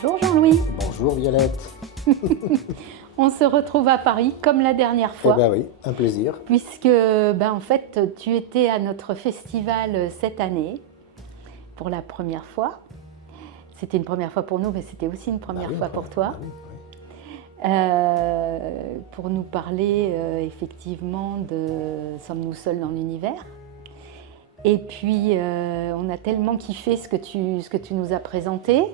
Bonjour Jean-Louis. Bonjour Violette. On se retrouve à Paris comme la dernière fois. Eh bien oui, un plaisir. Puisque en fait tu étais à notre festival cette année pour la première fois. C'était une première fois pour nous, mais c'était aussi une première fois pour toi. Pour nous parler effectivement de « Sommes-nous seuls dans l'univers ?» Et puis on a tellement kiffé ce que tu nous as présenté.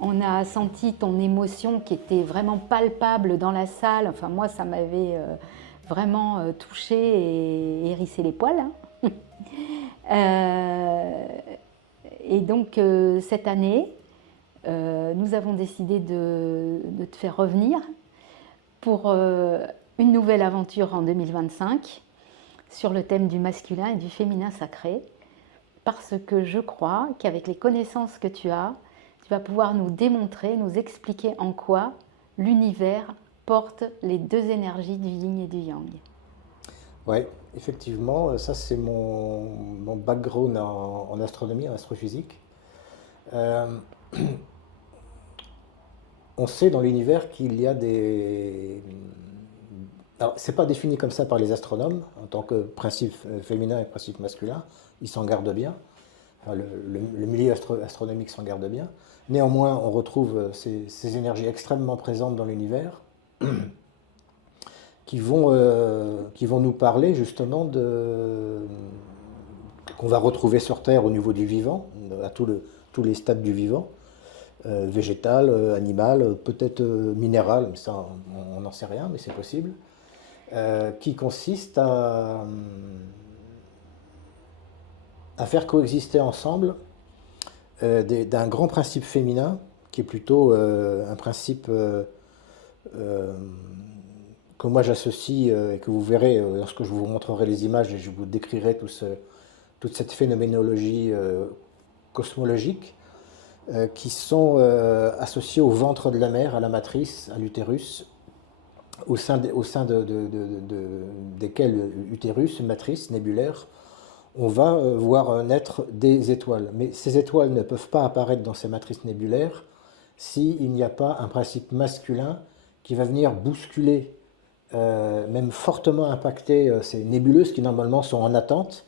On a senti ton émotion qui était vraiment palpable dans la salle. Enfin moi ça m'avait vraiment touchée et hérissé les poils. Et donc cette année, nous avons décidé de te faire revenir pour une nouvelle aventure en 2025 sur le thème du masculin et du féminin sacré, parce que je crois qu'avec les connaissances que tu vas pouvoir nous démontrer, nous expliquer en quoi l'univers porte les deux énergies du yin et du yang. Oui, effectivement, ça c'est mon background en astronomie, en astrophysique. On sait dans l'univers qu'il y a des... Alors, c'est pas défini comme ça par les astronomes, en tant que principe féminin et principe masculin, ils s'en gardent bien. Enfin, le milieu astronomique s'en garde bien. Néanmoins, on retrouve ces énergies extrêmement présentes dans l'univers qui vont nous parler justement qu'on va retrouver sur Terre au niveau du vivant, à tous les stades du vivant, végétal, animal, peut-être minéral, mais ça on n'en sait rien, mais c'est possible, qui consiste à faire coexister ensemble d'un grand principe féminin, qui est plutôt un principe que moi j'associe et que vous verrez lorsque je vous montrerai les images et je vous décrirai toute cette phénoménologie cosmologique, qui sont associés au ventre de la mère, à la matrice, à l'utérus, au sein desquels utérus, matrice, nébulaire, on va voir naître des étoiles. Mais ces étoiles ne peuvent pas apparaître dans ces matrices nébulaires s'il n'y a pas un principe masculin qui va venir bousculer, même fortement impacter ces nébuleuses qui normalement sont en attente,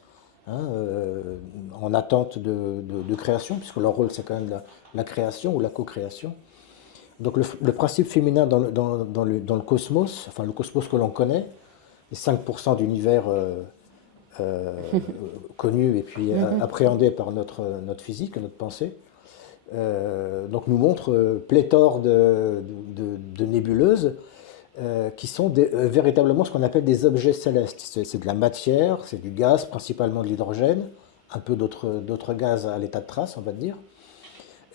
en attente de création, puisque leur rôle c'est quand même la création ou la co-création. Donc le principe féminin dans le cosmos, enfin le cosmos que l'on connaît, les 5% d'univers connu et puis appréhendé par notre physique, notre pensée, donc nous montre pléthore de nébuleuses qui sont véritablement ce qu'on appelle des objets célestes. C'est de la matière, c'est du gaz, principalement de l'hydrogène, un peu d'autres gaz à l'état de trace, on va dire.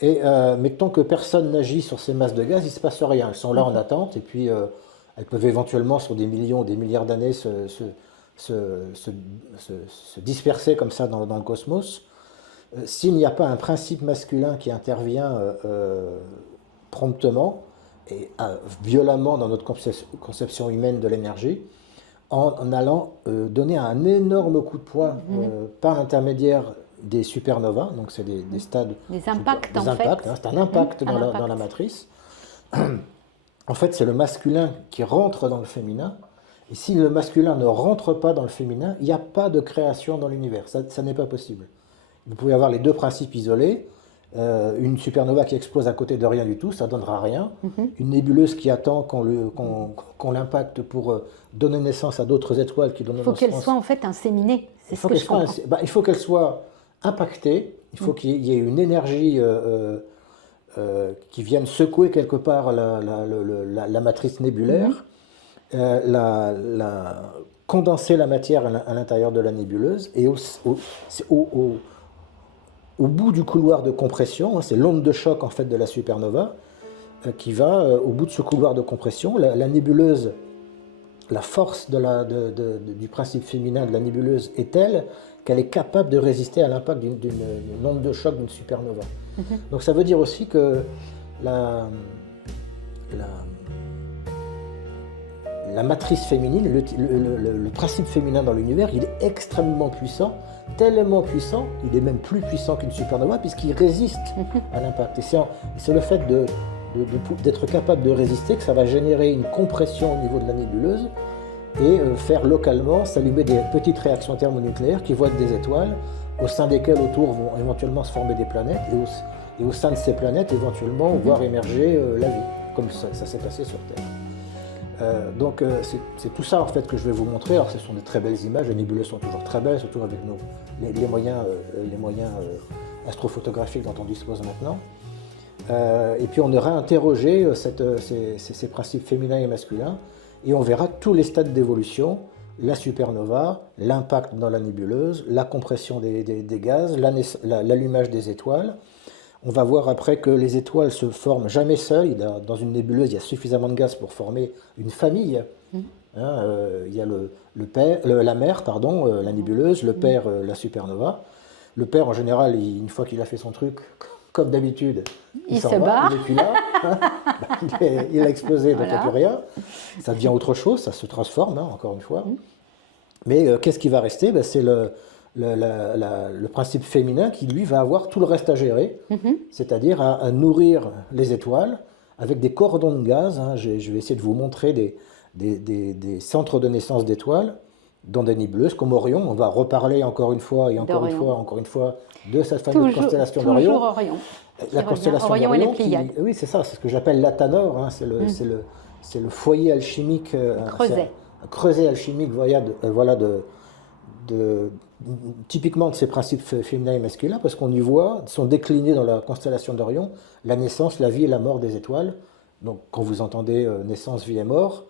Et mais tant que personne n'agit sur ces masses de gaz, il ne se passe rien. Elles sont là en attente, et puis elles peuvent éventuellement, sur des millions, des milliards d'années, se disperser comme ça dans le cosmos. S'il n'y a pas un principe masculin qui intervient promptement et violemment dans notre conception humaine de l'énergie, en allant donner un énorme coup de poing par l'intermédiaire des supernovas, donc c'est des stades... Des impacts, en fait. C'est un impact dans la matrice. En fait, c'est le masculin qui rentre dans le féminin. Et si le masculin ne rentre pas dans le féminin, il n'y a pas de création dans l'univers. Ça n'est pas possible. Vous pouvez avoir les deux principes isolés. Une supernova qui explose à côté de rien du tout, ça ne donnera rien. Une nébuleuse qui attend qu'on l'impacte pour donner naissance à d'autres étoiles qui donnent naissance... Il faut qu'elle soit en fait inséminée. C'est ce que je comprends. Il faut qu'elle soit impactée. Il faut qu'il y ait une énergie qui vienne secouer quelque part la matrice nébulaire. Condenser la matière à l'intérieur de la nébuleuse, et au bout du couloir de compression, c'est l'onde de choc en fait de la supernova qui va au bout de ce couloir de compression. La nébuleuse, la force du principe féminin de la nébuleuse est telle qu'elle est capable de résister à l'impact d'une onde de choc d'une supernova. Donc ça veut dire aussi la matrice féminine, le principe féminin dans l'univers, il est extrêmement puissant, tellement puissant, il est même plus puissant qu'une supernova puisqu'il résiste à l'impact. Et c'est le fait d'être capable de résister que ça va générer une compression au niveau de la nébuleuse et faire localement s'allumer des petites réactions thermonucléaires qui vont être des étoiles, au sein desquelles autour vont éventuellement se former des planètes, et au sein de ces planètes, éventuellement, voir émerger la vie, comme ça s'est passé sur Terre. Donc c'est tout ça en fait que je vais vous montrer. Alors ce sont des très belles images, les nébuleuses sont toujours très belles, surtout avec les moyens astrophotographiques dont on dispose maintenant. Et puis on aura interrogé ces principes féminins et masculins, et on verra tous les stades d'évolution, la supernova, l'impact dans la nébuleuse, la compression des gaz, l'allumage des étoiles. On va voir après que les étoiles se forment jamais seules. Dans une nébuleuse, il y a suffisamment de gaz pour former une famille. Il y a la mère, la nébuleuse, le père, la supernova. Le père, en général, une fois qu'il a fait son truc, comme d'habitude, il se barre. Il n'est plus là. Il a explosé, donc il n'y a plus rien. Ça devient autre chose, ça se transforme, encore une fois. Mais qu'est-ce qui va rester? C'est le principe féminin qui, lui, va avoir tout le reste à gérer, c'est-à-dire à nourrir les étoiles avec des cordons de gaz. Je vais essayer de vous montrer des centres de naissance d'étoiles dans des nébuleuses comme Orion. On va reparler encore une fois et encore une fois de cette fameuse constellation d'Orion. Toujours Orion. La constellation Orion d'Orion, et les Pléiades. Oui, c'est ça, c'est ce que j'appelle l'Athanor. C'est le foyer alchimique, un creuset alchimique, typiquement de ces principes féminins et masculins, parce qu'on y voit, sont déclinés dans la constellation d'Orion, la naissance, la vie et la mort des étoiles. Donc quand vous entendez naissance, vie et mort,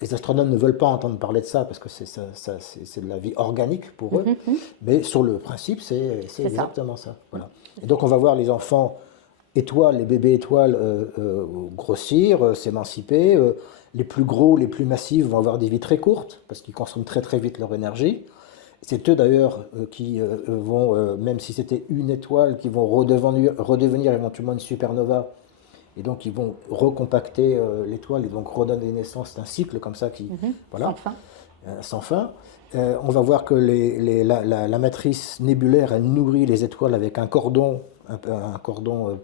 les astronomes ne veulent pas entendre parler de ça parce que c'est de la vie organique pour eux, mais sur le principe, c'est exactement ça. Voilà. Et donc on va voir les enfants étoiles, les bébés étoiles grossir, s'émanciper. Les plus gros, les plus massifs vont avoir des vies très courtes parce qu'ils consomment très très vite leur énergie. C'est eux d'ailleurs qui vont, même si c'était une étoile, qui vont redevenir éventuellement une supernova. Et donc ils vont recompacter l'étoile et donc redonner naissance. C'est un cycle comme ça qui, sans fin. Sans fin. On va voir que la matrice nébulaire, elle nourrit les étoiles avec un cordon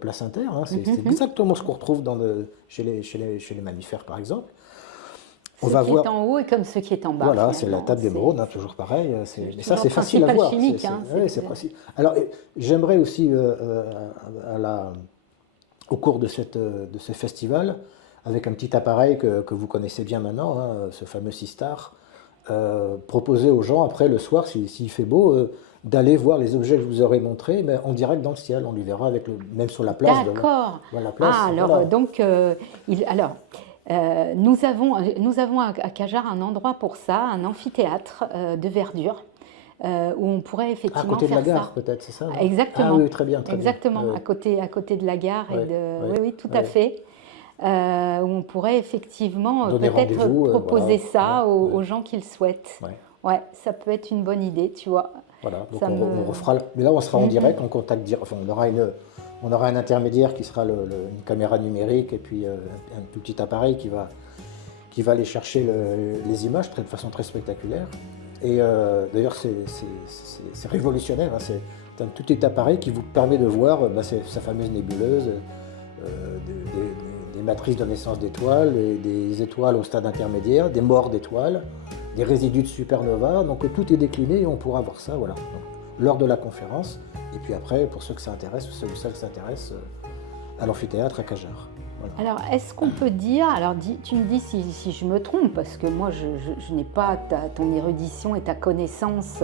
placentaire. C'est exactement ce qu'on retrouve chez les mammifères par exemple. Ce qui est en haut et comme ce qui est en bas. Voilà, c'est la table d'émeraude, toujours pareil. Mais ça, c'est facile à voir. Chimique, c'est facile. Alors, j'aimerais aussi, au cours de ce festival, avec un petit appareil que vous connaissez bien maintenant, ce fameux Sistar, proposer aux gens, après le soir, s'il fait beau, d'aller voir les objets que je vous aurais montrés, mais en direct dans le ciel. On les verra même sur la place. D'accord. Nous avons à Cajar un endroit pour ça, un amphithéâtre de verdure, où on pourrait effectivement faire ça. À côté de la gare, peut-être, c'est ça? Exactement. Ah oui, très bien. Exactement, bien. à côté de la gare. Oui, tout à fait. Où on pourrait effectivement peut-être proposer ça aux gens qui le souhaitent. Ouais, ça peut être une bonne idée, tu vois. Voilà, donc on refera. Mais là, on sera en direct, en contact direct. Enfin, on aura un intermédiaire qui sera une caméra numérique et puis un tout petit appareil qui va aller chercher les images de façon très spectaculaire. Et d'ailleurs, c'est révolutionnaire. C'est un tout petit appareil qui vous permet de voir sa fameuse nébuleuse, des matrices de naissance d'étoiles, des étoiles au stade intermédiaire, des morts d'étoiles, des résidus de supernova. Donc tout est décliné et on pourra voir ça lors de la conférence. Et puis après, pour ceux que ça intéresse, ceux ou celles que ça intéresse, à l'amphithéâtre à Cajar. Voilà. Alors, est-ce qu'on peut dire, tu me dis si je me trompe, parce que moi, je n'ai pas ton érudition et ta connaissance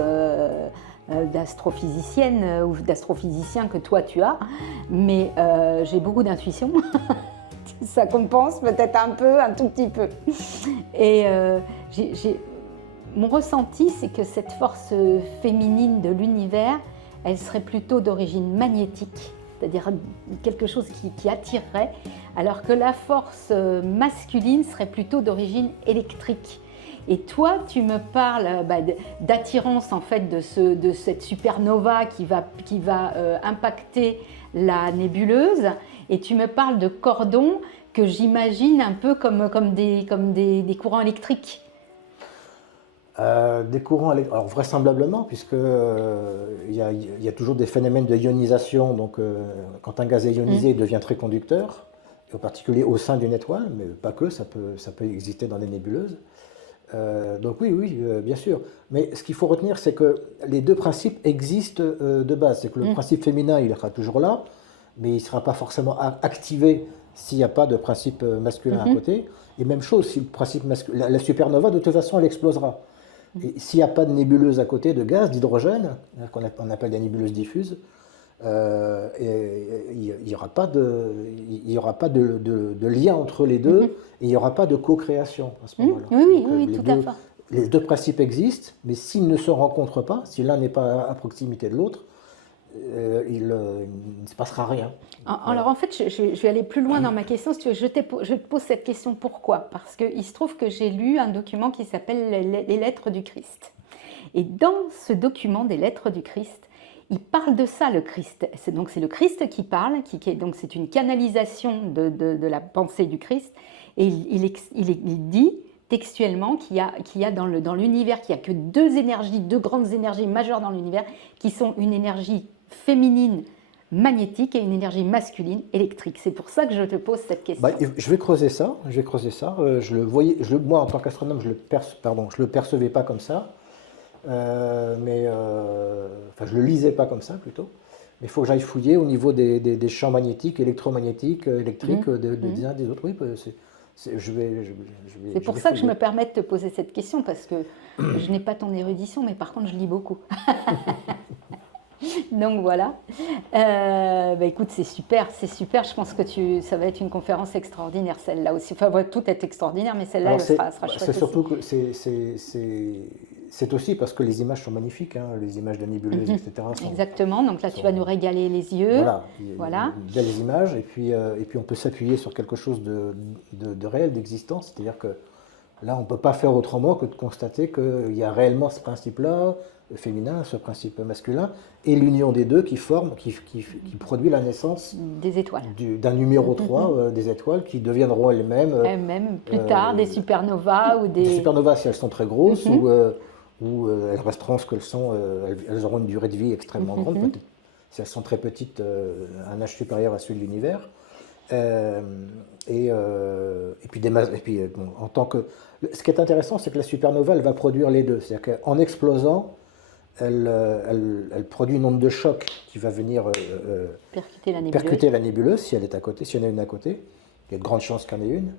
d'astrophysicienne ou d'astrophysicien que toi tu as, mais j'ai beaucoup d'intuition. Ça compense peut-être un tout petit peu. Et mon ressenti, c'est que cette force féminine de l'univers, elle serait plutôt d'origine magnétique, c'est-à-dire quelque chose qui attirerait, alors que la force masculine serait plutôt d'origine électrique. Et toi, tu me parles d'attirance en fait de cette supernova qui va impacter la nébuleuse, et tu me parles de cordons que j'imagine un peu comme des courants électriques. Des courants, alors vraisemblablement, puisque il y a toujours des phénomènes de ionisation. Donc, quand un gaz est ionisé, il devient très conducteur, et en particulier au sein d'une étoile, mais pas que, ça peut exister dans les nébuleuses. Donc oui, bien sûr. Mais ce qu'il faut retenir, c'est que les deux principes existent de base. C'est que le principe féminin, il sera toujours là, mais il ne sera pas forcément activé s'il n'y a pas de principe masculin à côté. Et même chose, si le principe masculin, la supernova, de toute façon, elle explosera. Et s'il n'y a pas de nébuleuse à côté, de gaz, d'hydrogène, qu'on appelle des nébuleuses diffuses, il n'y aura pas de lien entre les deux, et il n'y aura pas de co-création à ce moment-là. Oui, tout à fait. Les deux principes existent, mais s'ils ne se rencontrent pas, si l'un n'est pas à proximité de l'autre, il ne se passera rien. Alors en fait, je vais aller plus loin dans ma question. Si tu veux, je te pose cette question pourquoi? Parce qu'il se trouve que j'ai lu un document qui s'appelle les Lettres du Christ. Et dans ce document des Lettres du Christ, il parle de ça, le Christ. C'est le Christ qui parle, donc c'est une canalisation de la pensée du Christ. Et il dit textuellement qu'il y a dans l'univers, qu'il n'y a que deux grandes énergies majeures dans l'univers, qui sont une énergie féminine magnétique et une énergie masculine électrique. C'est pour ça que je te pose cette question. Je vais creuser ça. Moi, en tant qu'astronome, je le percevais pas comme ça. Je le lisais pas comme ça plutôt. Mais il faut que j'aille fouiller au niveau des champs magnétiques, électromagnétiques, électriques des uns des autres. Oui, c'est pour ça que je me permets de te poser cette question, parce que je n'ai pas ton érudition, mais par contre je lis beaucoup. Donc voilà. Écoute, c'est super. Je pense que ça va être une conférence extraordinaire, celle-là aussi. Enfin, tout est extraordinaire, mais celle-là, elle sera chouette. C'est surtout que c'est aussi parce que les images sont magnifiques, hein, les images de nébuleuses, etc. Exactement. Donc là, tu vas nous régaler les yeux. Voilà. Belles images, et puis on peut s'appuyer sur quelque chose de réel, d'existence. C'est-à-dire que là, on ne peut pas faire autrement que de constater qu'il y a réellement ce principe-là, féminin, ce principe masculin, et l'union des deux qui produit la naissance des étoiles, d'un numéro 3 des étoiles qui deviendront elles-mêmes plus tard des supernovas ou des supernovas si elles sont très grosses, ou elles resteront ce qu'elles sont, elles auront une durée de vie extrêmement grande, peut-être si elles sont très petites, un âge supérieur à celui de l'univers. En tant que, ce qui est intéressant, c'est que la supernova, elle va produire les deux. C'est-à-dire qu'en explosant, elle produit une onde de choc qui va venir percuter la nébuleuse si elle est à côté, si il y en a une à côté. Il y a de grandes chances qu'il y en ait une.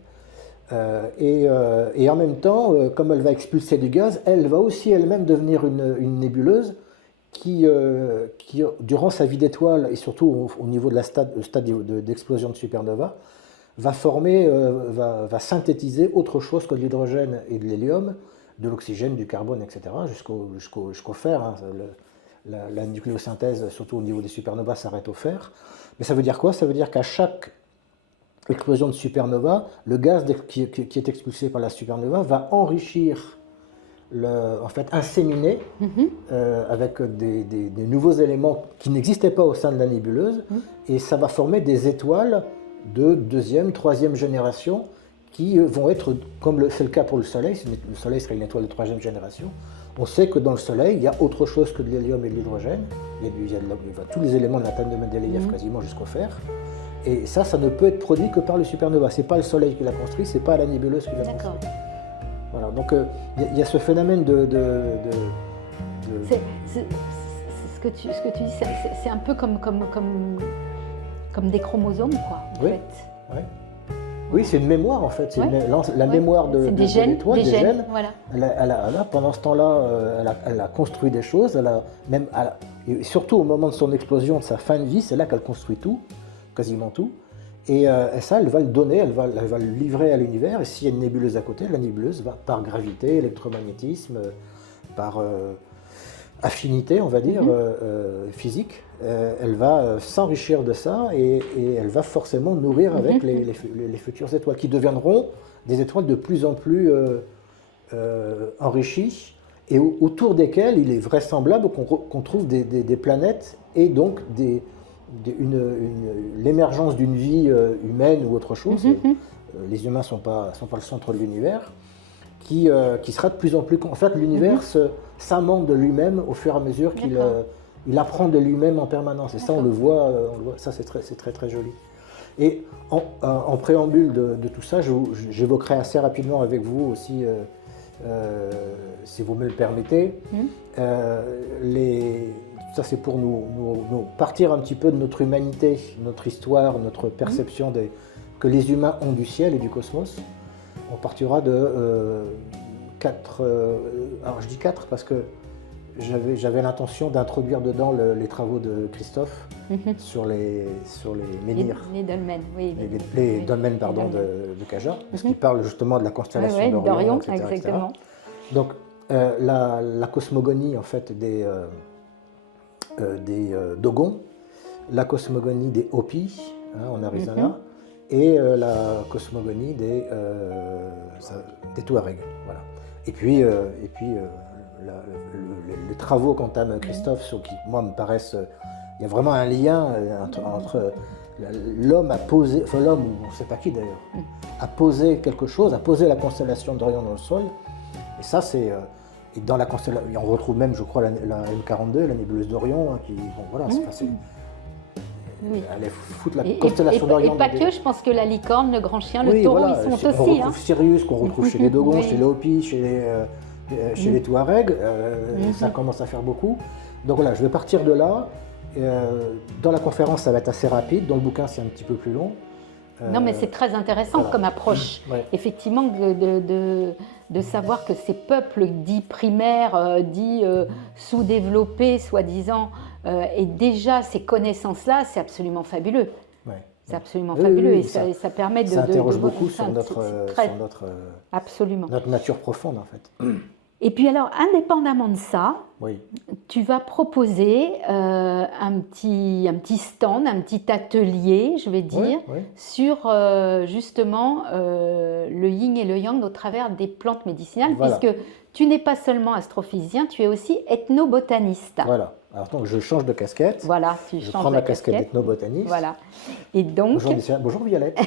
Et en même temps, comme elle va expulser du gaz, elle va aussi elle-même devenir une nébuleuse qui, durant sa vie d'étoile, et surtout au niveau de stade d'explosion de supernova, va synthétiser autre chose que de l'hydrogène et de l'hélium, de l'oxygène, du carbone, etc., jusqu'au fer. Hein. La nucléosynthèse, surtout au niveau des supernovas, s'arrête au fer. Mais ça veut dire quoi? Ça veut dire qu'à chaque explosion de supernova, le gaz qui est expulsé par la supernova va enrichir, inséminer avec des nouveaux éléments qui n'existaient pas au sein de la nébuleuse, et ça va former des étoiles de deuxième, troisième génération qui vont être, comme c'est le cas pour le Soleil, le Soleil serait une étoile de troisième génération. On sait que dans le Soleil, il y a autre chose que de l'hélium et de l'hydrogène. Il y a tous les éléments de la table de Mendeleïev quasiment jusqu'au fer. Et ça ne peut être produit que par le supernova. Ce n'est pas le Soleil qui l'a construit, ce n'est pas la nébuleuse qui l'a construit. Voilà, donc il y a ce phénomène C'est ce que tu dis, c'est un peu comme des chromosomes, quoi, en fait. Oui. Oui, c'est une mémoire, en fait. C'est la mémoire de l'étoile, des gènes. Voilà. Pendant ce temps-là, elle a construit des choses. Et surtout au moment de son explosion, de sa fin de vie, c'est là qu'elle construit tout, quasiment tout. Et ça, elle va le donner, elle va le livrer à l'univers. Et s'il y a une nébuleuse à côté, la nébuleuse va, par gravité, électromagnétisme, par affinité, on va dire, physique, elle va s'enrichir de ça, et elle va forcément nourrir avec les futures étoiles, qui deviendront des étoiles de plus en plus enrichies, et autour desquelles il est vraisemblable qu'on trouve des planètes, et donc l'émergence d'une vie humaine ou autre chose. Les humains ne sont pas le centre de l'univers, qui sera de plus en plus... En fait, l'univers s'amende de lui-même au fur et à mesure qu'il il apprend de lui-même en permanence. Et ça, on le voit, ça c'est très, très joli. Et en préambule de tout ça, j'évoquerai assez rapidement avec vous aussi, si vous me le permettez, ça c'est pour nous partir un petit peu de notre humanité, notre histoire, notre perception que les humains ont du ciel et du cosmos. On partira de 4, alors je dis 4 parce que j'avais l'intention d'introduire dedans les travaux de Christophe sur les menhirs. Les dolmens, oui. Les dolmens, pardon, de Caja, parce qu'il parle justement de la constellation d'Orion, etc., exactement. etc. Donc, la cosmogonie, en fait, des Dogons, la cosmogonie des Hopis, en Arizona, et la cosmogonie des Touaregs. Voilà. Et puis les travaux qu'entame Christophe, qui, moi, me paraissent... Il y a vraiment un lien entre l'homme a posé, enfin l'homme, on ne sait pas qui d'ailleurs, a posé quelque chose, a posé la constellation d'Orion dans le sol. Et ça, c'est... et dans la constellation, on retrouve même, je crois, la M42, la nébuleuse d'Orion, qui... Bon, voilà, c'est... Elle fout la constellation d'Orion. Et pas que, je pense que la licorne, le grand chien, le taureau, voilà, ils sont aussi. On retrouve Sirius, qu'on retrouve chez les Dogons, chez les Hopis, chez les Touaregs. Ça commence à faire beaucoup. Donc voilà, je vais partir de là. Dans la conférence, ça va être assez rapide. Dans le bouquin, c'est un petit peu plus long. Non, mais c'est très intéressant comme approche. Effectivement, de savoir que ces peuples dits primaires, dits sous-développés, soi-disant, et déjà ces connaissances-là, c'est absolument fabuleux. C'est absolument fabuleux, et ça permet de... Ça interroge beaucoup sur notre nature profonde, en fait. Et puis alors, indépendamment de ça, tu vas proposer un petit stand, un petit atelier, je vais dire, sur justement le yin et le yang au travers des plantes médicinales, puisque tu n'es pas seulement astrophysicien, tu es aussi ethnobotaniste. Voilà. Alors donc je change de casquette. Voilà, je prends ma casquette d'ethnobotaniste. Voilà. Et donc... Bonjour Violette.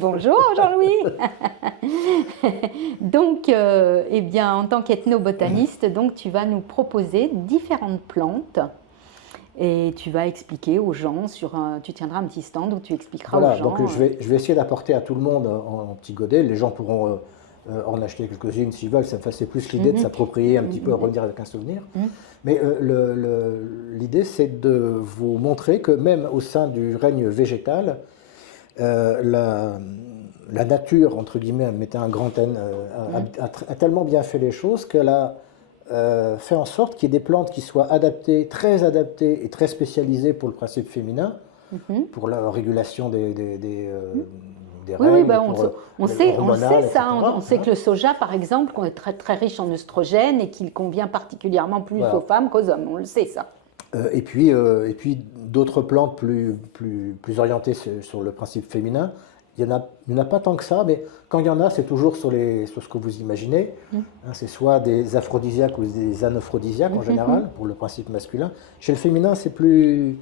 Bonjour Jean-Louis. Donc, eh bien, en tant qu'ethnobotaniste, donc tu vas nous proposer différentes plantes et tu vas expliquer aux gens tu tiendras un petit stand où tu expliqueras aux gens. Donc je vais essayer d'apporter à tout le monde en petit godet. Les gens pourront en acheter quelques-unes s'ils veulent. C'est plus l'idée de s'approprier un petit peu, revenir avec un souvenir. Mais l'idée, c'est de vous montrer que même au sein du règne végétal, la nature, entre guillemets, mettait un grand N, a tellement bien fait les choses qu'elle a fait en sorte qu'il y ait des plantes qui soient très adaptées et très spécialisées pour le principe féminin, pour la régulation des règles, on sait ça. On sait que le soja, par exemple, est très, très riche en œstrogènes et qu'il convient particulièrement plus aux femmes qu'aux hommes. On le sait, ça. Et puis d'autres plantes plus orientées sur le principe féminin. Il n'y en a pas tant que ça, mais quand il y en a, c'est toujours sur ce que vous imaginez. C'est soit des aphrodisiaques ou des anaphrodisiaques en général, pour le principe masculin. Chez le féminin, c'est plus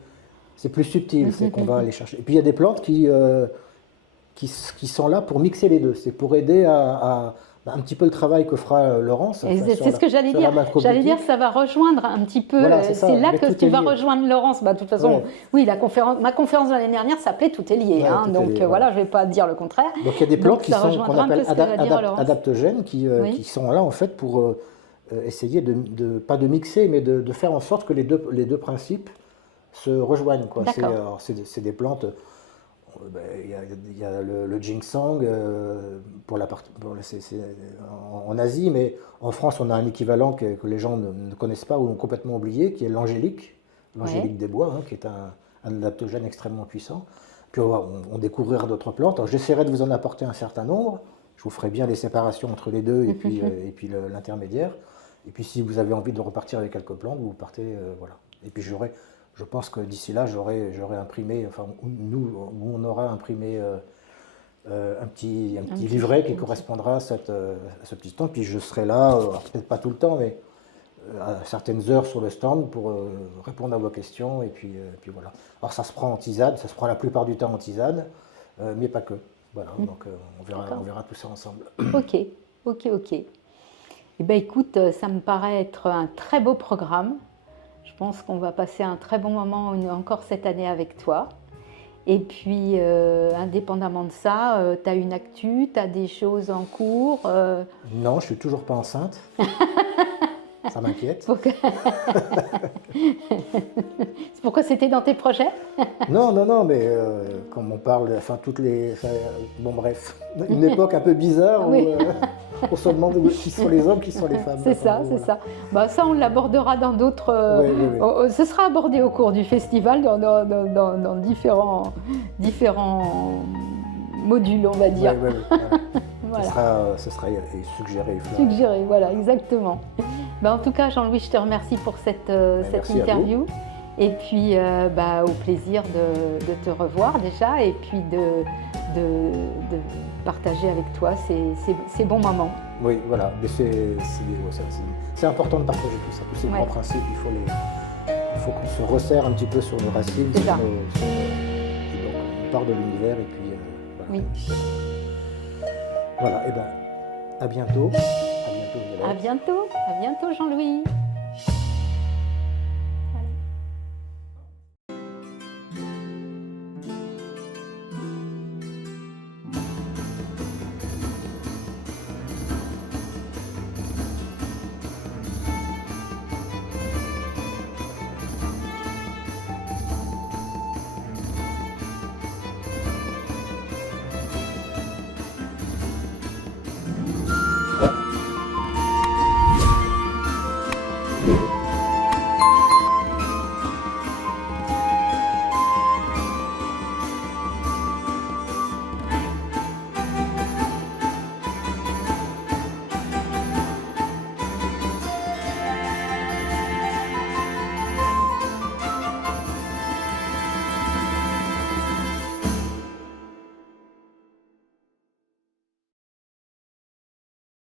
subtil, c'est qu'on va aller chercher. Et puis il y a des plantes qui sont là pour mixer les deux. C'est pour aider à un petit peu le travail que fera Laurence. C'est ce que j'allais dire. J'allais dire, ça va rejoindre un petit peu. C'est là que tu vas rejoindre Laurence. De toute façon, oui, ma conférence de l'année dernière s'appelait Tout est lié. Donc voilà, je ne vais pas dire le contraire. Donc il y a des plantes qu'on appelle adaptogènes qui sont là en fait pour essayer pas de mixer, mais de faire en sorte que les deux principes se rejoignent. C'est des plantes. Il y a le ginseng en Asie, mais en France, on a un équivalent que les gens ne connaissent pas ou ont complètement oublié, qui est l'angélique des bois, qui est un adaptogène extrêmement puissant. Puis on découvrira d'autres plantes. J'essaierai de vous en apporter un certain nombre. Je vous ferai bien les séparations entre les deux et puis l'intermédiaire. Et puis si vous avez envie de repartir avec quelques plantes, vous partez, voilà. Et puis je pense que d'ici là, j'aurai imprimé, on aura imprimé un petit livret qui correspondra à ce petit temps. Puis je serai là, peut-être pas tout le temps, mais à certaines heures sur le stand pour répondre à vos questions. Et puis voilà. Alors ça se prend en tisane, ça se prend la plupart du temps en tisane, mais pas que. Voilà, donc on verra tout ça ensemble. Ok, ok, ok. Eh bien écoute, ça me paraît être un très beau programme. Je pense qu'on va passer un très bon moment encore cette année avec toi. Et puis, indépendamment de ça, tu as une actu, tu as des choses en cours Non, je suis toujours pas enceinte. Ça m'inquiète. C'est pourquoi c'était dans tes projets? Non, mais comme on parle, enfin bon bref, une époque un peu bizarre Oui. où on se demande qui sont les hommes, qui sont les femmes. C'est ça, Enfin, c'est voilà. ça. Bah, ça, on l'abordera dans d'autres. Oui. Ce sera abordé au cours du festival dans différents modules, on va dire. Oui, voilà. Voilà. Ce sera suggéré. Suggéré, voilà, exactement. Bah, en tout cas, Jean-Louis, je te remercie pour cette Merci à interview. Et puis, au plaisir de te revoir déjà et puis de partager avec toi ces bons moments. Oui, voilà. Mais c'est important de partager tout ça, tous ces grands principes. Il faut qu'on se resserre un petit peu sur nos racines. C'est ça. Et donc, on part de l'univers et puis voilà. Oui. Voilà, et ben à bientôt. À bientôt, Violette. À bientôt Jean-Louis.